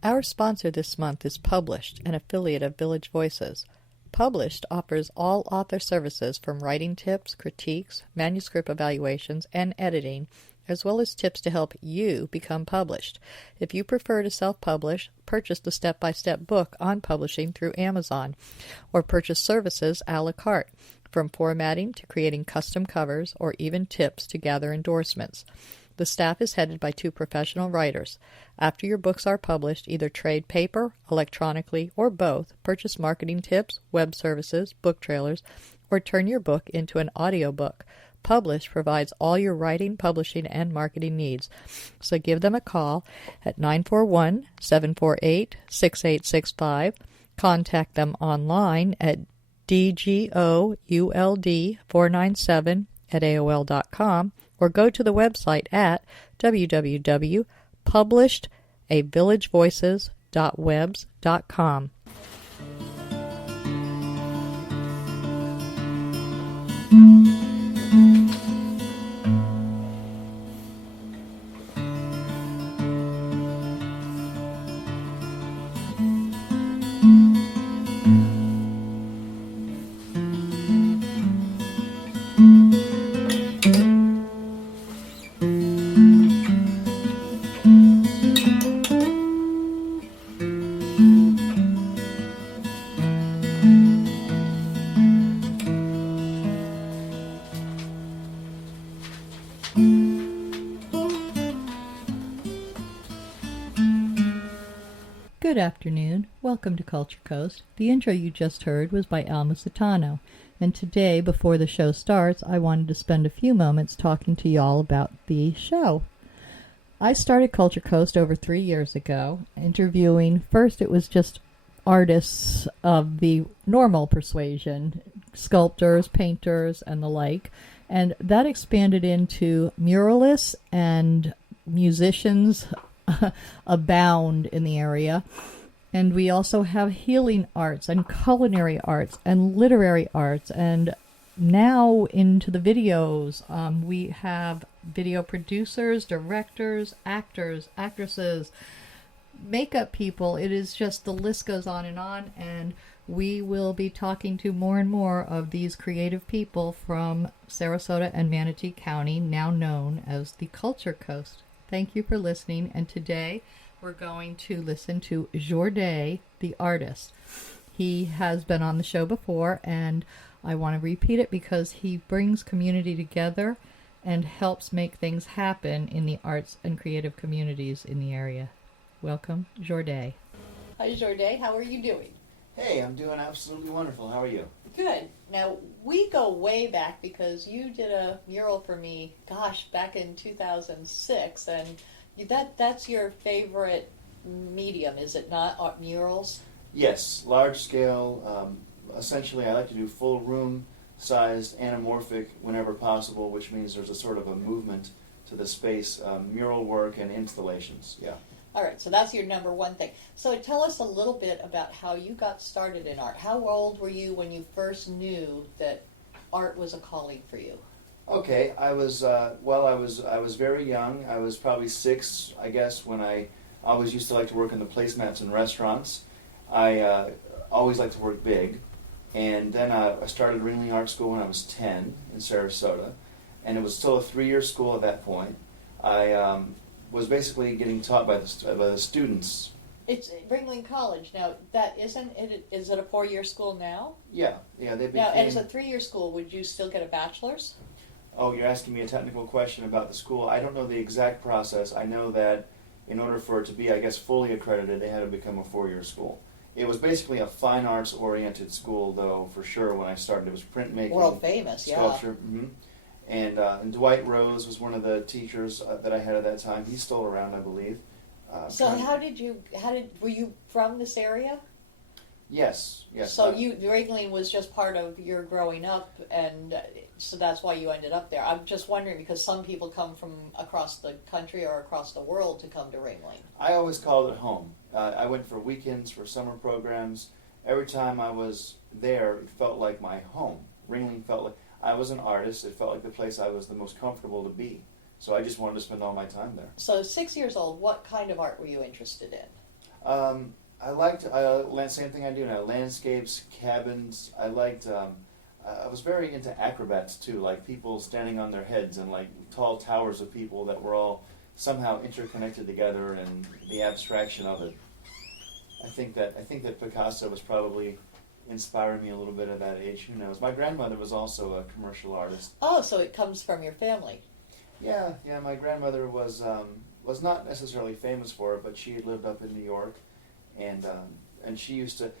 Our sponsor this month is Published, an affiliate of Village Voices. Published offers all author services from writing tips, critiques, manuscript evaluations, and editing, as well as tips to help you become published. If you prefer to self-publish, purchase the step-by-step book on publishing through Amazon, or purchase services a la carte, from formatting to creating custom covers, or even tips to gather endorsements. The staff is headed by 2 professional writers. After your books are published, either trade paper, electronically, or both, purchase marketing tips, web services, book trailers, or turn your book into an audiobook. Publish provides all your writing, publishing, and marketing needs. So give them a call at 941-748-6865. Contact them online at dgould497@aol.com, or go to the website at www.publishedavillagevoices.webs.com. Good afternoon. Welcome to Culture Coast. The intro you just heard was by Al Musitano, and today, before the show starts, I wanted to spend a few moments talking to y'all about the show. I started Culture Coast over 3 years ago, interviewing, first it was just artists of the normal persuasion, sculptors, painters, and the like, and that expanded into muralists and musicians abound in the area. And we also have healing arts and culinary arts and literary arts, and now into the videos. We have video producers, directors, actors, actresses, makeup people. It is just, the list goes on, and we will be talking to more and more of these creative people from Sarasota and Manatee County, now known as the Culture Coast. Thank you for listening, and today we're going to listen to Jorde the Artist. He has been on the show before, and I want to repeat it because he brings community together and helps make things happen in the arts and creative communities in the area. Welcome, Jorde. Hi, Jorde. How are you doing? Hey, I'm doing absolutely wonderful. How are you? Good. Now, we go way back because you did a mural for me, back in 2006, and that's your favorite medium, is it not, art murals? Yes, large scale. Essentially, I like to do full room sized anamorphic whenever possible, which means there's a sort of a movement to the space, mural work and installations, yeah. All right, so that's your number one thing. So tell us a little bit about how you got started in art. How old were you when you first knew that art was a calling for you? Okay, I was very young. I was probably 6, I guess, when I always used to like to work in the placemats in restaurants. I always liked to work big. And then I started Ringling Art School when I was 10 in Sarasota. And it was still a 3-year school at that point. I was basically getting taught by the students. It's Ringling College. Now, that isn't it? Is it a 4-year school now? Yeah, they became... Now, and it's a 3-year school. Would you still get a bachelor's? Oh, you're asking me a technical question about the school. I don't know the exact process. I know that in order for it to be, I guess, fully accredited, they had to become a 4-year school. It was basically a fine arts-oriented school, though, for sure, when I started. It was printmaking. World famous, sculpture, yeah. And Dwight Rose was one of the teachers that I had at that time. He's still around, I believe. So were you from this area? Yes. So Ringling was just part of your growing up, and so that's why you ended up there. I'm just wondering, because some people come from across the country or across the world to come to Ringling. I always called it home. I went for weekends, for summer programs. Every time I was there, it felt like my home. Ringling felt like... I was an artist. It felt like the place I was the most comfortable to be. So I just wanted to spend all my time there. So 6 years old, what kind of art were you interested in? I liked same thing I do now. Landscapes, cabins. I was very into acrobats too, like people standing on their heads and like tall towers of people that were all somehow interconnected together, and the abstraction of it. I think that Picasso was probably inspiring me a little bit at that age. Who knows? My grandmother was also a commercial artist. Oh, so it comes from your family. Yeah, yeah. My grandmother was not necessarily famous for it, but she had lived up in New York, and she used to.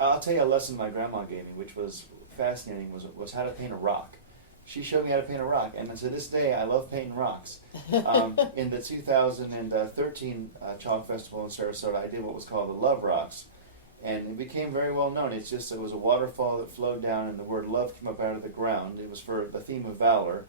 I'll tell you a lesson my grandma gave me, which was fascinating. Was how to paint a rock. She showed me how to paint a rock, and to this day I love painting rocks. In the 2013 Chalk Festival in Sarasota, I did what was called the Love Rocks, and it became very well known. It was a waterfall that flowed down, and the word love came up out of the ground. It was for the theme of valor.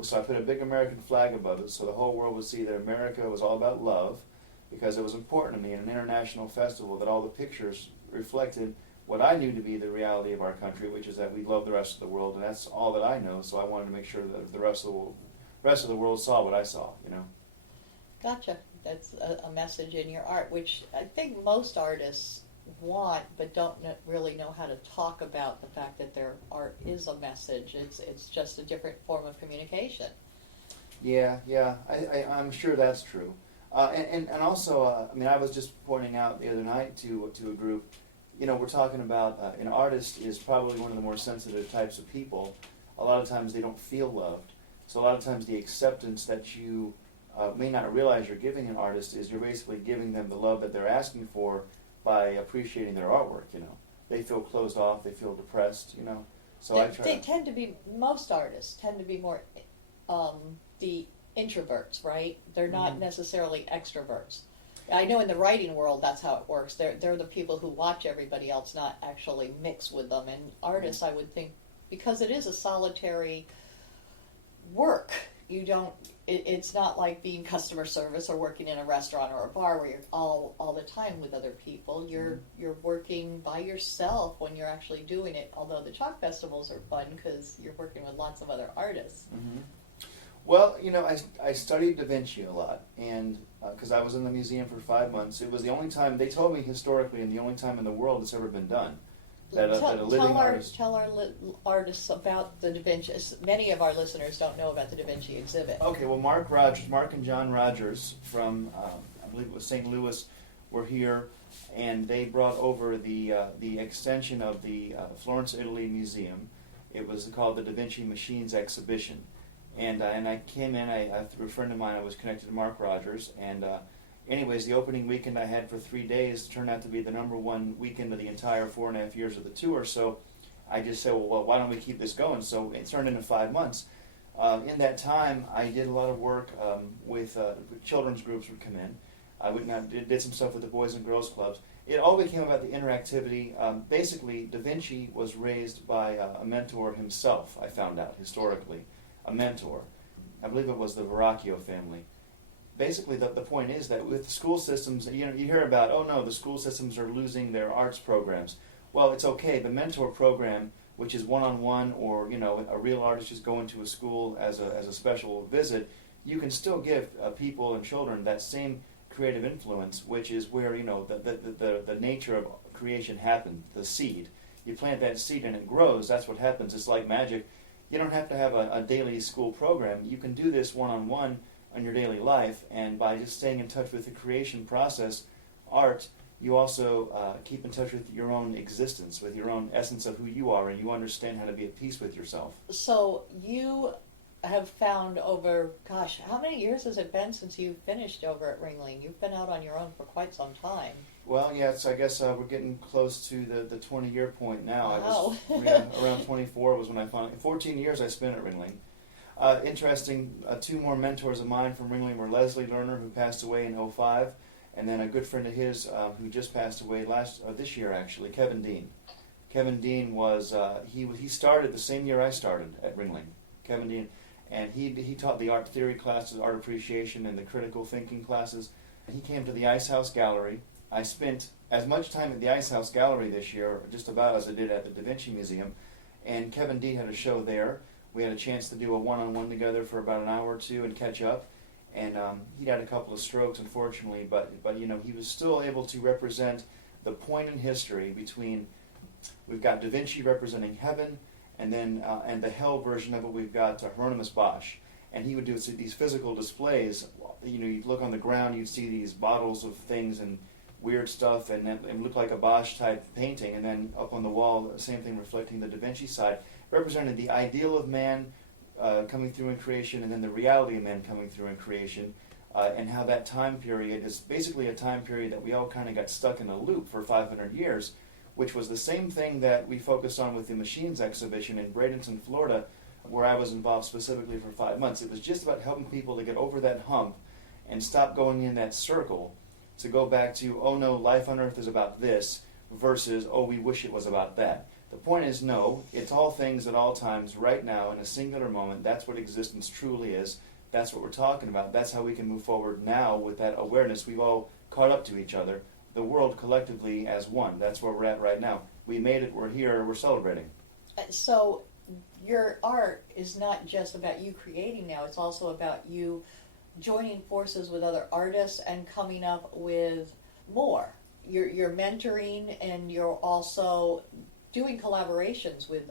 So I put a big American flag above it so the whole world would see that America was all about love, because it was important to me in an international festival that all the pictures reflected what I knew to be the reality of our country, which is that we love the rest of the world, and that's all that I know. So I wanted to make sure that the rest of the world saw what I saw. Gotcha. That's a message in your art, which I think most artists want, but don't really know how to talk about the fact that their art is a message. It's just a different form of communication. Yeah, yeah. I'm sure that's true. And also, I was just pointing out the other night to a group. We're talking about an artist is probably one of the more sensitive types of people. A lot of times they don't feel loved. So a lot of times the acceptance that you may not realize you're giving an artist is you're basically giving them the love that they're asking for by appreciating their artwork. They feel closed off. They feel depressed. So Most artists tend to be more the introverts, right? They're not necessarily extroverts. I know in the writing world that's how it works. They're the people who watch everybody else, not actually mix with them. And artists, I would think, because it is a solitary work, it's not like being customer service or working in a restaurant or a bar where you're all the time with other people. You're working by yourself when you're actually doing it, although the chalk festivals are fun because you're working with lots of other artists. Mm-hmm. Well, I studied Da Vinci a lot, and because I was in the museum for 5 months, it was the only time, they told me historically, and the only time in the world it's ever been done. That a living artist... Tell our artists about the Da Vinci. Many of our listeners don't know about the Da Vinci exhibit. Okay, well, Mark and John Rogers from, I believe it was St. Louis, were here, and they brought over the extension of the Florence, Italy Museum. It was called the Da Vinci Machines Exhibition. And I came in, through a friend of mine, I was connected to Mark Rogers, and anyways, the opening weekend I had for 3 days turned out to be the #1 weekend of the entire 4.5 years of the tour, so I just said, well, why don't we keep this going? So it turned into 5 months. In that time, I did a lot of work with children's groups would come in. I went and did some stuff with the Boys and Girls Clubs. It all became about the interactivity. Basically, Da Vinci was raised by a mentor himself, I found out, historically. A mentor. I believe it was the Verrocchio family. Basically, the point is that with school systems, you hear about, oh no, the school systems are losing their arts programs. Well, it's okay. The mentor program, which is one-on-one, or a real artist just going to a school as a special visit, you can still give people and children that same creative influence, which is where the nature of creation happens. The seed. You plant that seed and it grows. That's what happens. It's like magic. You don't have to have a daily school program. You can do this one-on-one in your daily life, and by just staying in touch with the creation process, art, you also keep in touch with your own existence, with your own essence of who you are, and you understand how to be at peace with yourself. So you have found over, gosh, how many years has it been since you finished over at Ringling? You've been out on your own for quite some time. Well, yes, I guess we're getting close to the 20-year point now. Wow. Around 24 was when I finally... 14 years I spent at Ringling. Interesting, 2 more mentors of mine from Ringling were Leslie Lerner, who passed away in 2005, and then a good friend of his who just passed away this year, actually, Kevin Dean. Kevin Dean was... he started the same year I started at Ringling. Kevin Dean. And he taught the art theory classes, art appreciation, and the critical thinking classes. And he came to the Ice House Gallery. I spent as much time at the Ice House Gallery this year, just about as I did at the Da Vinci Museum. And Kevin Dean had a show there. We had a chance to do a one-on-one together for about an hour or two and catch up. and he'd had a couple of strokes, unfortunately, but he was still able to represent the point in history between, we've got Da Vinci representing heaven, and then and the hell version of it, we've got Hieronymus Bosch, and he would do these physical displays. You'd look on the ground, you'd see these bottles of things and weird stuff, and it looked like a Bosch type painting, and then up on the wall, the same thing reflecting the Da Vinci side, represented the ideal of man coming through in creation, and then the reality of man coming through in creation, and how that time period is basically a time period that we all kind of got stuck in a loop for 500 years, which was the same thing that we focused on with the Machines exhibition in Bradenton, Florida, where I was involved specifically for 5 months. It was just about helping people to get over that hump and stop going in that circle, to go back to, oh no, life on earth is about this, versus, oh, we wish it was about that. The point is, no, it's all things at all times, right now, in a singular moment. That's what existence truly is. That's what we're talking about. That's how we can move forward now with that awareness. We've all caught up to each other, the world collectively as one. That's where we're at right now. We made it, we're here, we're celebrating. So your art is not just about you creating now, it's also about you joining forces with other artists and coming up with more. You're mentoring, and you're also doing collaborations with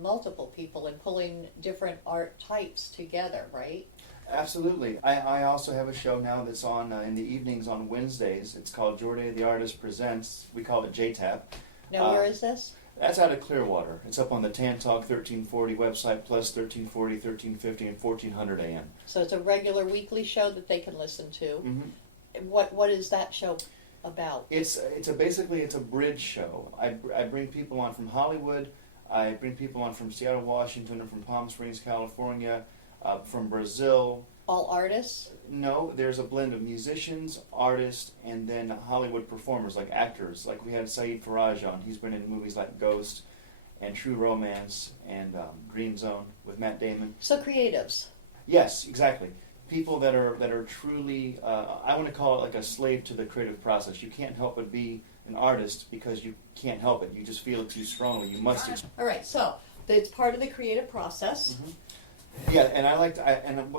multiple people and pulling different art types together, right? Absolutely. I also have a show now that's on in the evenings on Wednesdays. It's called Jorde the Artist Presents. We call it JTAP. Now, where is this? That's out of Clearwater. It's up on the Tan Talk 1340 website, plus 1340, 1350, and 1400 AM. So it's a regular weekly show that they can listen to. Mm-hmm. What is that show about? Basically it's a bridge show. I bring people on from Hollywood. I bring people on from Seattle, Washington, and from Palm Springs, California, from Brazil. All artists? No, there's a blend of musicians, artists, and then Hollywood performers, like actors. Like we had Saeed Faraj on. He's been in movies like Ghost and True Romance and Green Zone with Matt Damon. So creatives. Yes, exactly. People that are truly, I want to call it like a slave to the creative process. You can't help but be an artist because you can't help it. You just feel it too strongly. You must. All right, so it's part of the creative process. Mm-hmm. Yeah, and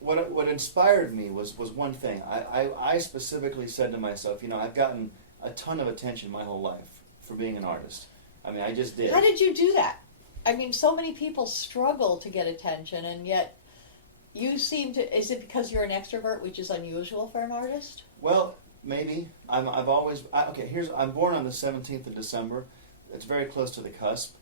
what inspired me was one thing. I specifically said to myself, I've gotten a ton of attention my whole life for being an artist. I mean, I just did. How did you do that? I mean, so many people struggle to get attention, and yet you seem to. Is it because you're an extrovert, which is unusual for an artist? Well, maybe. I'm born on the 17th of December. It's very close to the cusp.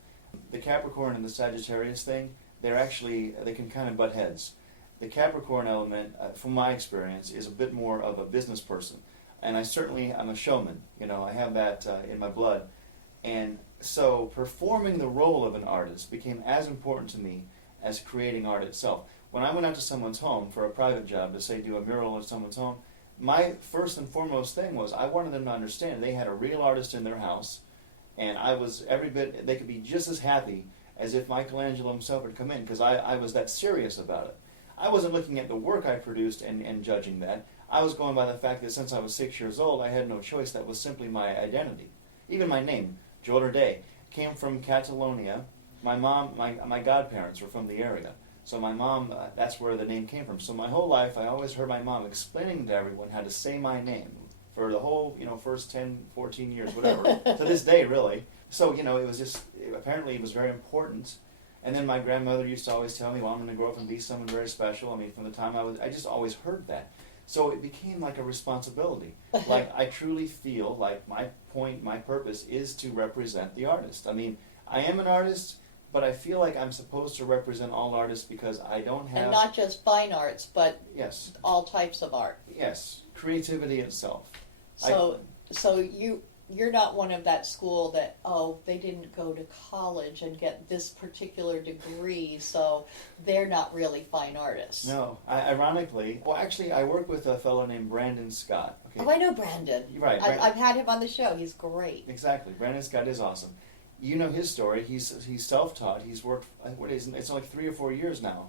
The Capricorn and the Sagittarius thing, they can kind of butt heads. The Capricorn element, from my experience, is a bit more of a business person. And I'm a showman. I have that in my blood. And so performing the role of an artist became as important to me as creating art itself. When I went out to someone's home for a private job to, say, do a mural in someone's home, my first and foremost thing was I wanted them to understand they had a real artist in their house, and I was every bit, they could be just as happy as if Michelangelo himself had come in, because I was that serious about it. I wasn't looking at the work I produced and judging that. I was going by the fact that since I was 6 years old, I had no choice. That was simply my identity. Even my name, Jorde, came from Catalonia. My mom, my godparents were from the area. So my mom, that's where the name came from. So my whole life, I always heard my mom explaining to everyone how to say my name for the whole, first 10, 14 years, whatever, to this day, really. So, it was just, apparently it was very important. And then my grandmother used to always tell me, well, I'm going to grow up and be someone very special. I mean, from the time I just always heard that. So it became like a responsibility. Like, I truly feel like my point, my purpose is to represent the artist. I mean, I am an artist, but I feel like I'm supposed to represent all artists because I don't have... And not just fine arts, but yes, all types of art. Yes, creativity itself. So you're not one of that school that, they didn't go to college and get this particular degree, so they're not really fine artists. No, ironically, actually, I work with a fellow named Brandon Scott. Okay? Oh, I know Brandon. Right. I've had him on the show. He's great. Exactly. Brandon Scott is awesome. You know his story. He's self-taught. He's worked, it's like 3 or 4 years now.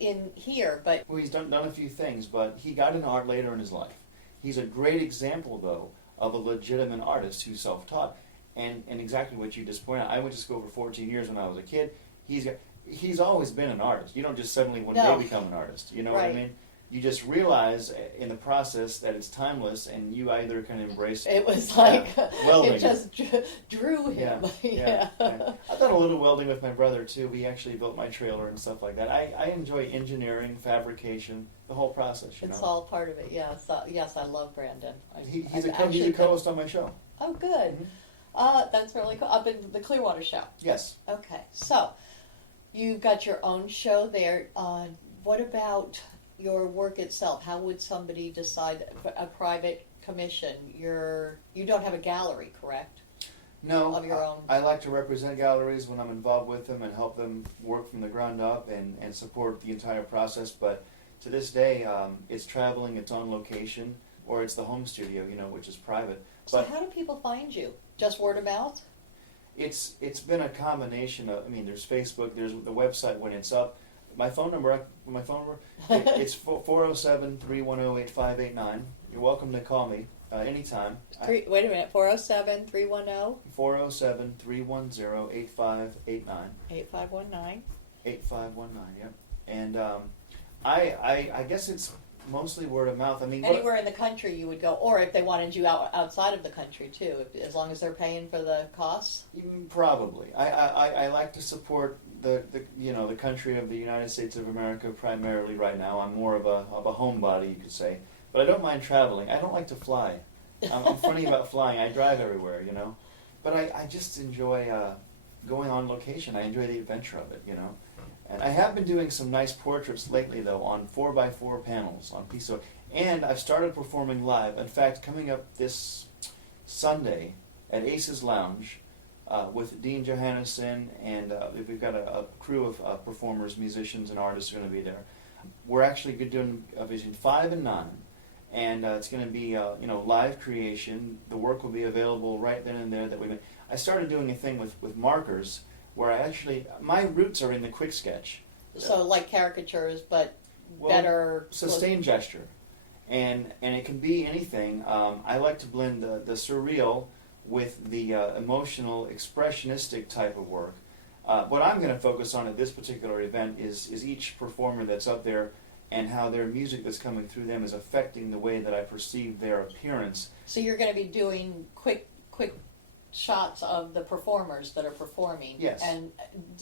In here, but... Well, he's done a few things, but he got into art later in his life. He's a great example, though, of a legitimate artist who's self-taught. And exactly what you just pointed out. I went to school for 14 years when I was a kid. He's always been an artist. You don't just suddenly one day become an artist. You know what I mean? you just realize in the process that it's timeless, and you either can embrace It was like, welding. it just drew him. Yeah. I've done a little welding with my brother too. We actually built my trailer and stuff like that. I enjoy engineering, fabrication, the whole process. It's all part of it, yes. Yes, I love Brandon. He's a co-host on my show. Oh, good. Mm-hmm. That's really cool. Up in the Clearwater show. Yes. Okay, so you've got your own show there. What about your work itself? How would somebody decide a private commission? You don't have a gallery, correct? No, Of your own. I like to represent galleries when I'm involved with them and help them work from the ground up and support the entire process. But to this day, it's traveling, it's on location, or it's the home studio, which is private. So But how do people find you? Just word of mouth? it's been a combination of. There's Facebook, there's the website when it's up. My phone number, it's 407-310-8589. You're welcome to call me anytime. Wait a minute, 407-310? 407-310-8589. 8519. 8519, yep. And I guess it's mostly word of mouth. Anywhere in the country you would go, or if they wanted you outside of the country too, as long as they're paying for the costs? Probably. I like to support the country of the United States of America primarily right now. I'm more of a homebody, you could say. But I don't mind traveling. I don't like to fly. I'm funny about flying. I drive everywhere, But I just enjoy going on location. I enjoy the adventure of it, And I have been doing some nice portraits lately, though, on 4x4 panels on piso. And I've started performing live. In fact, coming up this Sunday at Ace's Lounge with Dean Johannesson, and we've got a crew of performers, musicians, and artists are going to be there. We're actually doing Vision 5 and 9. And it's going to be, live creation. The work will be available right then and there. I started doing a thing with markers where my roots are in the quick sketch. So like caricatures, but better... Sustained gesture. And it can be anything. I like to blend the surreal with the emotional, expressionistic type of work. What I'm going to focus on at this particular event is each performer that's up there and how their music that's coming through them is affecting the way that I perceive their appearance. So you're going to be doing quick shots of the performers that are performing. Yes. And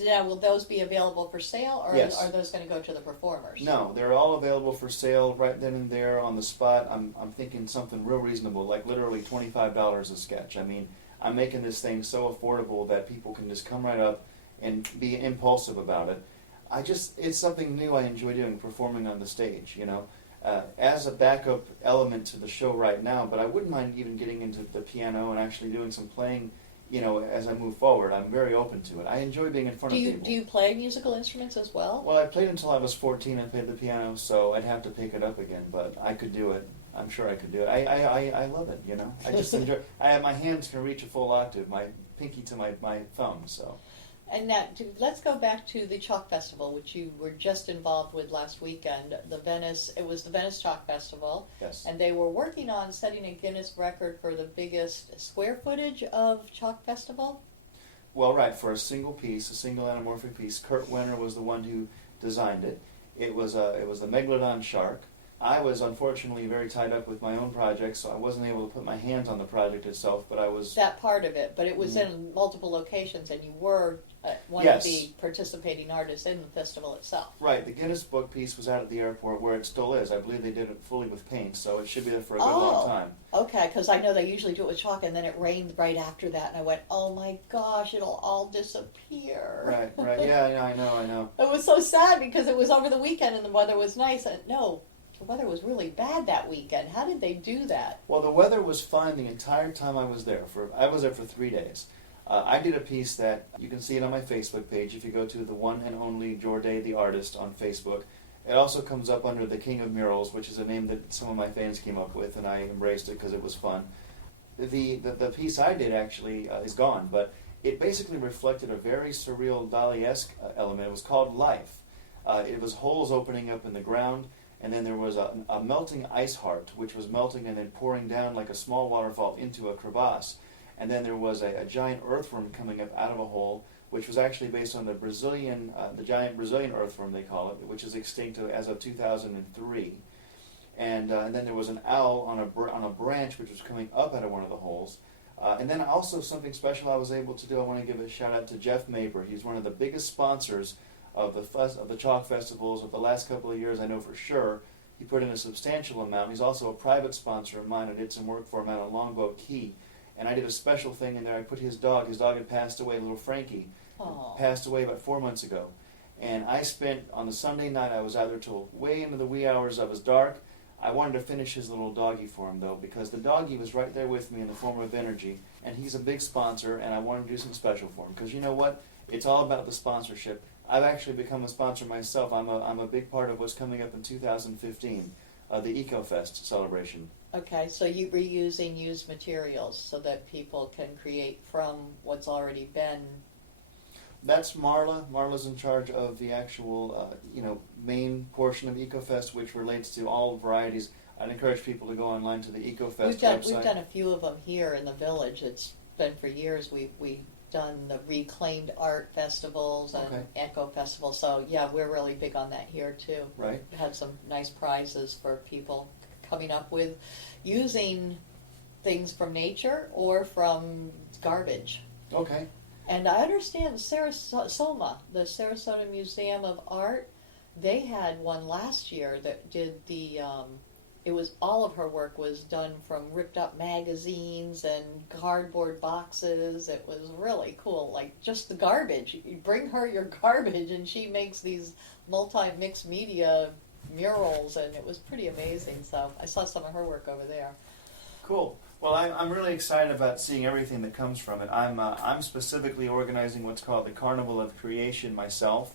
now, will those be available for sale, or Yes. are those going to go to the performers? No, they're all available for sale right then and there on the spot. I'm thinking something real reasonable, like literally $25 a sketch. I'm making this thing so affordable that people can just come right up and be impulsive about it. It's something new I enjoy doing, performing on the stage, as a backup element to the show right now, but I wouldn't mind even getting into the piano and actually doing some playing, as I move forward. I'm very open to it. I enjoy being in front of people. Do you play musical instruments as well? Well, I played until I was 14 and played the piano, so I'd have to pick it up again, but I could do it. I'm sure I could do it. I love it, I just enjoy my hands can reach a full octave, my pinky to my thumb, so... And now, let's go back to the Chalk Festival, which you were just involved with last weekend. It was the Venice Chalk Festival. Yes. And they were working on setting a Guinness record for the biggest square footage of Chalk Festival. Well, right, for a single anamorphic piece. Kurt Wenner was the one who designed it. It was the Megalodon shark. I was unfortunately very tied up with my own project, so I wasn't able to put my hands on the project itself, but I was... That part of it, but it was in multiple locations, and you were one Yes. of the participating artists in the festival itself. Right, the Guinness book piece was out at the airport, where it still is. I believe they did it fully with paint, so it should be there for a good long time. Okay, because I know they usually do it with chalk, and then it rained right after that, and I went, oh my gosh, it'll all disappear. Right, yeah, I know. It was so sad, because it was over the weekend, and the weather was nice, and no, the weather was really bad that weekend. How did they do that? Well, the weather was fine the entire time I was there. I was there for 3 days. I did a piece that, you can see it on my Facebook page if you go to the one and only Jorde the Artist on Facebook. It also comes up under the King of Murals, which is a name that some of my fans came up with, and I embraced it because it was fun. The piece I did actually is gone, but it basically reflected a very surreal Dali-esque element. It was called Life. It was holes opening up in the ground, and then there was a melting ice heart, which was melting and then pouring down like a small waterfall into a crevasse. And then there was a giant earthworm coming up out of a hole, which was actually based on the giant Brazilian earthworm, they call it, which is extinct as of 2003. and then there was an owl on a branch which was coming up out of one of the holes. And then also something special I was able to do. I want to give a shout out to Jeff Maber. He's one of the biggest sponsors of the chalk festivals of the last couple of years. I know for sure. He put in a substantial amount. He's also a private sponsor of mine. I did some work for him out on Longboat Key, and I did a special thing in there. I put his dog. His dog had passed away, little Frankie. Aww. Passed away about 4 months ago. And I spent, on the Sunday night, I was out there till way into the wee hours. It was dark. I wanted to finish his little doggy for him, though, because the doggy was right there with me in the form of energy, and he's a big sponsor, and I wanted to do something special for him. Because you know what? It's all about the sponsorship. I've actually become a sponsor myself. I'm a big part of what's coming up in 2015, the EcoFest celebration. Okay, so you were using used materials so that people can create from what's already been. That's Marla. Marla's in charge of the actual, main portion of EcoFest, which relates to all varieties. I'd encourage people to go online to the EcoFest website. We've done a few of them here in the village. It's been for years. We've done the reclaimed art festivals and eco festivals. So yeah, we're really big on that here too. Right. We've had some nice prizes for people coming up with using things from nature or from garbage. Okay. And I understand Sarasota, the Sarasota Museum of Art, they had one last year that did the, it was, all of her work was done from ripped up magazines and cardboard boxes. It was really cool, like just the garbage. You bring her your garbage and she makes these multi-mixed media murals, and it was pretty amazing. So I saw some of her work over there. Cool. Well, I'm really excited about seeing everything that comes from it. I'm specifically organizing what's called the Carnival of Creation myself,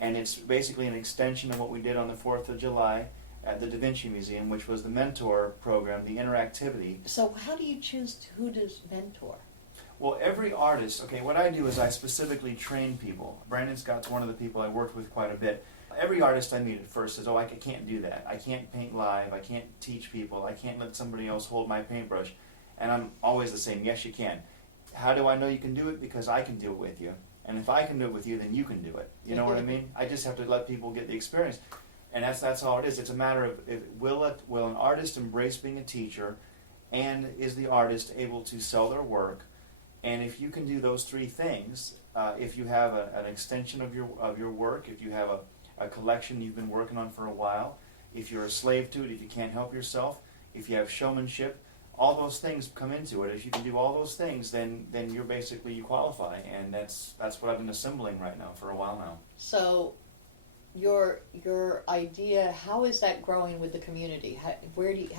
and it's basically an extension of what we did on the 4th of July at the Da Vinci Museum, which was the mentor program, the interactivity. So how do you choose who to mentor? Well, every artist, okay, what I do is I specifically train people. Brandon Scott's one of the people I worked with quite a bit. Every artist I meet at first says, I can't do that. I can't paint live. I can't teach people. I can't let somebody else hold my paintbrush. And I'm always the same, yes, you can. How do I know you can do it? Because I can do it with you. And if I can do it with you, then you can do it. You know what I mean? I just have to let people get the experience. And that's all it is. It's a matter of, will an artist embrace being a teacher, and is the artist able to sell their work? And if you can do those three things, if you have an extension of your work, if you have a collection you've been working on for a while, if you're a slave to it, if you can't help yourself, if you have showmanship, all those things come into it. If you can do all those things, then you're basically, you qualify, and that's what I've been assembling right now for a while now. So your idea, how is that growing with the community? How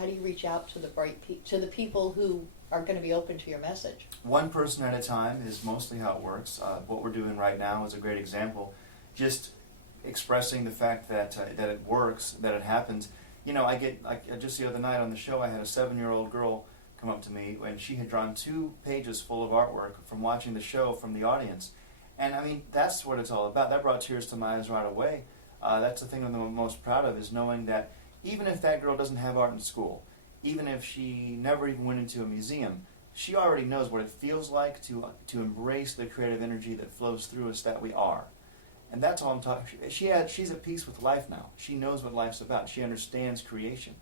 do you reach out to the people who are going to be open to your message? One person at a time is mostly how it works. What we're doing right now is a great example. Just expressing the fact that it works, that it happens. You know, just the other night on the show, I had a 7-year-old girl come up to me, and she had drawn 2 pages full of artwork from watching the show from the audience. And I mean, that's what it's all about. That brought tears to my eyes right away. That's the thing I'm most proud of, is knowing that even if that girl doesn't have art in school, even if she never even went into a museum, she already knows what it feels like to embrace the creative energy that flows through us, that we are. And that's all I'm talking. She's at peace with life now. She knows what life's about. She understands creation.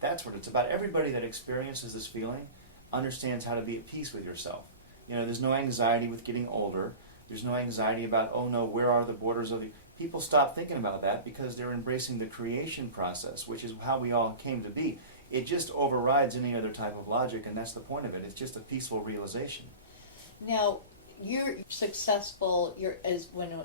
That's what it's about. Everybody that experiences this feeling understands how to be at peace with yourself. You know, there's no anxiety with getting older. There's no anxiety about, oh no, where are the borders of the... People stop thinking about that because they're embracing the creation process, which is how we all came to be. It just overrides any other type of logic, and that's the point of it. It's just a peaceful realization. Now, you're successful.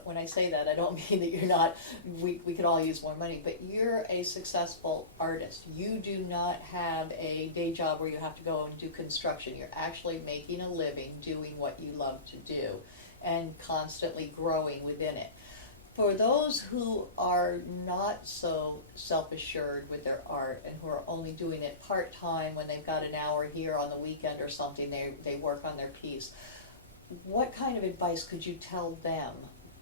When I say that, I don't mean that you're not. We could all use more money, but you're a successful artist. You do not have a day job where you have to go and do construction. You're actually making a living doing what you love to do, and constantly growing within it. For those who are not so self-assured with their art and who are only doing it part-time when they've got an hour here on the weekend or something, they work on their piece. What kind of advice could you tell them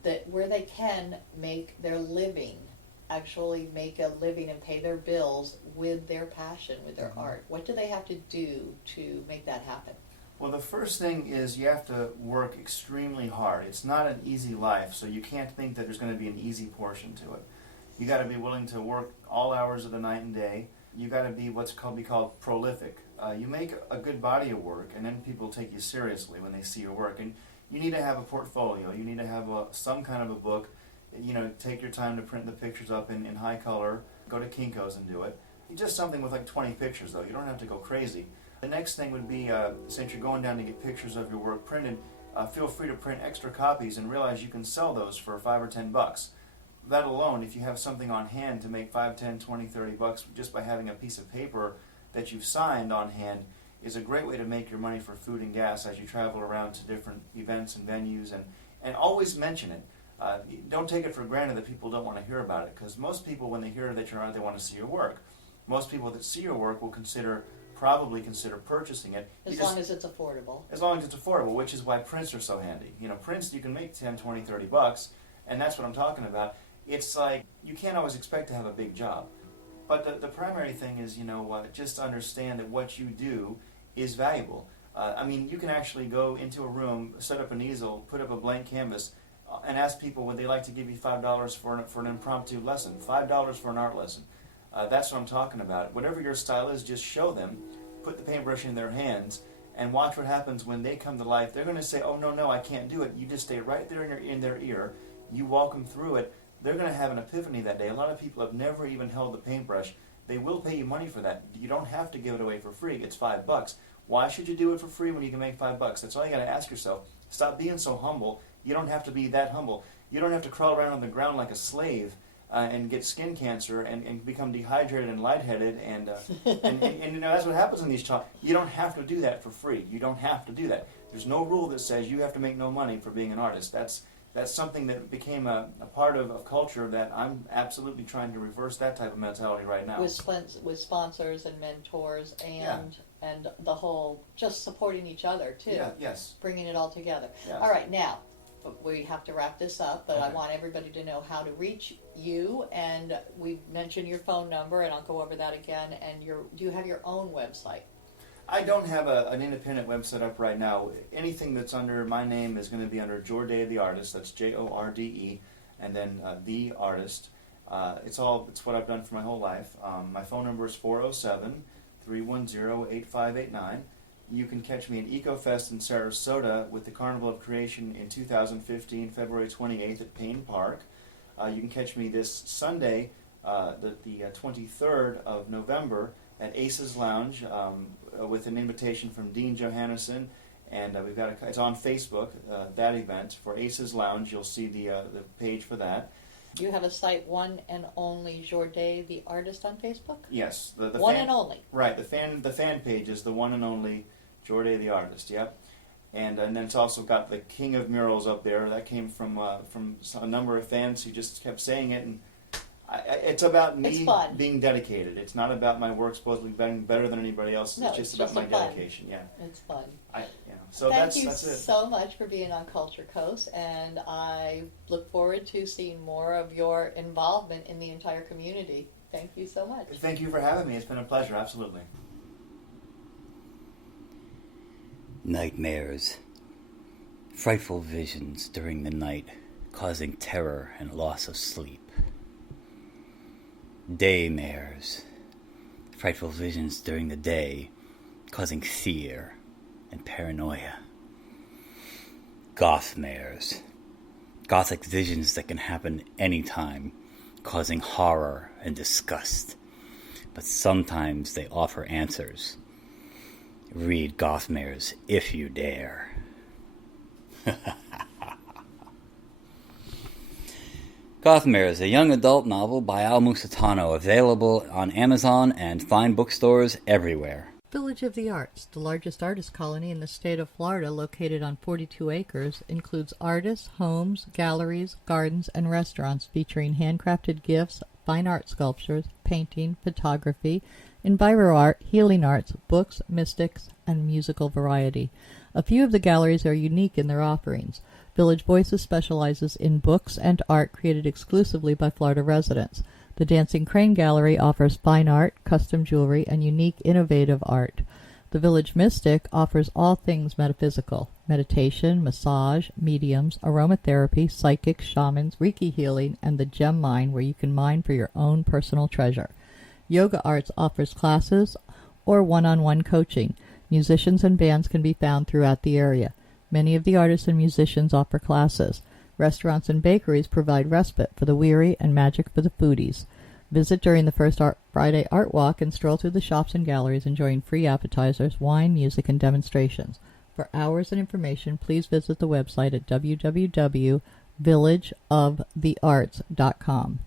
that where they can make their living, actually make a living and pay their bills with their passion, with their art? What do they have to do to make that happen? Well, the first thing is you have to work extremely hard. It's not an easy life, so you can't think that there's going to be an easy portion to it. You got to be willing to work all hours of the night and day. you got to be be called prolific. You make a good body of work, and then people take you seriously when they see your work. And you need to have a portfolio. You need to have some kind of a book. Take your time to print the pictures up in high color. Go to Kinko's and do it. Just something with like 20 pictures, though. You don't have to go crazy. The next thing would be, since you're going down to get pictures of your work printed, feel free to print extra copies and realize you can sell those for $5 or $10. That alone, if you have something on hand to make $5, $10, $20, $30 just by having a piece of paper that you've signed on hand, is a great way to make your money for food and gas as you travel around to different events and venues, and always mention it. Don't take it for granted that people don't want to hear about it, because most people, when they hear that you're on, they want to see your work. Most people that see your work will probably consider purchasing it. As long as it's affordable. As long as it's affordable, which is why prints are so handy. Prints you can make $10, $20, $30, and that's what I'm talking about. It's like, you can't always expect to have a big job. But the primary thing is, just understand that what you do is valuable. You can actually go into a room, set up an easel, put up a blank canvas, and ask people would they like to give you $5 for an impromptu lesson, $5 for an art lesson. That's what I'm talking about. Whatever your style is, just show them, put the paintbrush in their hands, and watch what happens when they come to life. They're going to say, oh, no, I can't do it. You just stay right there in their ear. You walk them through it. They're going to have an epiphany that day. A lot of people have never even held the paintbrush. They will pay you money for that. You don't have to give it away for free. It's $5. Why should you do it for free when you can make $5? That's all you got to ask yourself. Stop being so humble. You don't have to be that humble. You don't have to crawl around on the ground like a slave and get skin cancer and become dehydrated and lightheaded and that's what happens in these talks. You don't have to do that for free. You don't have to do that. There's no rule that says you have to make no money for being an artist. That's something that became a part of culture that I'm absolutely trying to reverse that type of mentality right now. With sponsors and mentors and the whole just supporting each other too. Yeah, yes. Bringing it all together. Yeah. All right, now we have to wrap this up, but Okay. I want everybody to know how to reach you, and we mentioned your phone number, and I'll go over that again. And do you have your own website? I don't have an independent website up right now. Anything that's under my name is going to be under Jorde the Artist. That's Jorde, and then the Artist. It's what I've done for my whole life. My phone number is 407-310-8589. You can catch me at EcoFest in Sarasota with the Carnival of Creation in 2015, February 28th at Payne Park. You can catch me this Sunday, the 23rd of November, at Aces Lounge with an invitation from Dean Johannesson, and it's on Facebook, that event for Aces Lounge. You'll see the page for that. You have a site, One and Only Jorde the Artist, on Facebook? Yes, the One fan, and Only. Right, the fan page is the One and Only Jorde the Artist. Yep. And then it's also got the King of Murals up there. That came from a number of fans who just kept saying it, and it's about me being dedicated. It's not about my work supposedly being better than anybody else. No, it's just about my dedication. Yeah, it's fun. So Thank that's you it. so much for being on Culture Coast, and I look forward to seeing more of your involvement in the entire community. Thank you so much. Thank you for having me. It's been a pleasure. Absolutely. Nightmares. Frightful visions during the night, causing terror and loss of sleep. Daymares. Frightful visions during the day, causing fear and paranoia. Gothmares. Gothic visions that can happen anytime, causing horror and disgust. But sometimes they offer answers. Read Gothmares if you dare. Gothmares, a young adult novel by Al Musitano, available on Amazon and fine bookstores everywhere. Village of the Arts, the largest artist colony in the state of Florida, located on 42 acres, includes artists, homes, galleries, gardens, and restaurants featuring handcrafted gifts, fine art sculptures, painting, photography, enviro art, healing arts, books, mystics, and musical variety. A few of the galleries are unique in their offerings. Village Voices specializes in books and art created exclusively by Florida residents. The Dancing Crane Gallery offers fine art, custom jewelry, and unique, innovative art. The Village Mystic offers all things metaphysical: meditation, massage, mediums, aromatherapy, psychics, shamans, Reiki healing, and the gem mine, where you can mine for your own personal treasure. Yoga Arts offers classes or one-on-one coaching. Musicians and bands can be found throughout the area. Many of the artists and musicians offer classes. Restaurants and bakeries provide respite for the weary and magic for the foodies. Visit during the first Friday Art Walk and stroll through the shops and galleries enjoying free appetizers, wine, music, and demonstrations. For hours and information, please visit the website at www.villageofthearts.com.